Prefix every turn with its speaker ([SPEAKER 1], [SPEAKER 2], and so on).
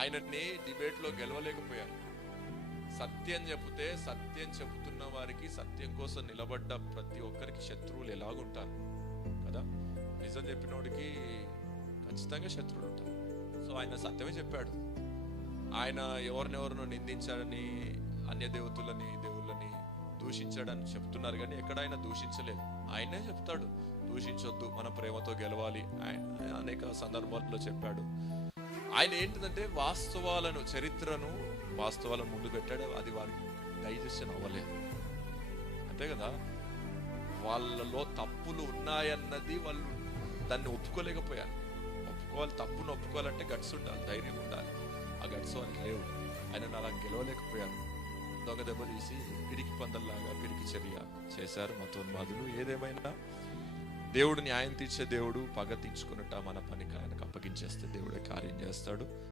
[SPEAKER 1] ఆయనని డిబేట్లో గెలవలేకపోయారు. సత్యం చెబితే సత్యం చెబుతున్న వారికి సత్యం కోసం నిలబడ్డ ప్రతి ఒక్కరికి శత్రువులు ఎలాగుంటారు? కదా? నిజం చెప్పినోడికి ఖచ్చితంగా శత్రువులు ఉంటారు. సో ఆయన సత్యమే చెప్పాడు. ఆయన ఎవరినెవరినో నిందించాడని అన్య దేవతలని దేవుళ్ళని దూషించాడని చెప్తున్నారు కానీ ఎక్కడ ఆయన దూషించలేదు. ఆయనే చెప్తాడు. దూషించొద్దు మన ప్రేమతో గెలవాలి. ఆయన అనేక సందర్భాల్లో చెప్పాడు. ఆయన ఏంటిదంటే వాస్తవాలను చరిత్రను వాస్తవాలను ముందు పెట్టాడు. అది వారికి డైజెషన్ అవ్వలేదు. అంతే కదా? వాళ్ళలో తప్పులు ఉన్నాయన్నది వాళ్ళు దాన్ని ఒప్పుకోలేకపోయారు. ఒప్పుకోవాలి తప్పును ఒప్పుకోవాలంటే గట్స్ ఉండాలి ధైర్యం ఉండాలి. ఆ గట్స్ వాళ్ళకి లేవు. ఆయన అలా గెలవలేకపోయారు. దొంగ దెబ్బ తీసి పిరికి పందల్లాగా పిరికి చర్య చేశారు మతోన్మాదులు ఏదేమైనా దేవుడు న్యాయం తీర్చే దేవుడు పగ తీర్చుకున్నట్ట మన పని ఆయనకు అప్పగించేస్తే దేవుడే కార్యం చేస్తాడు.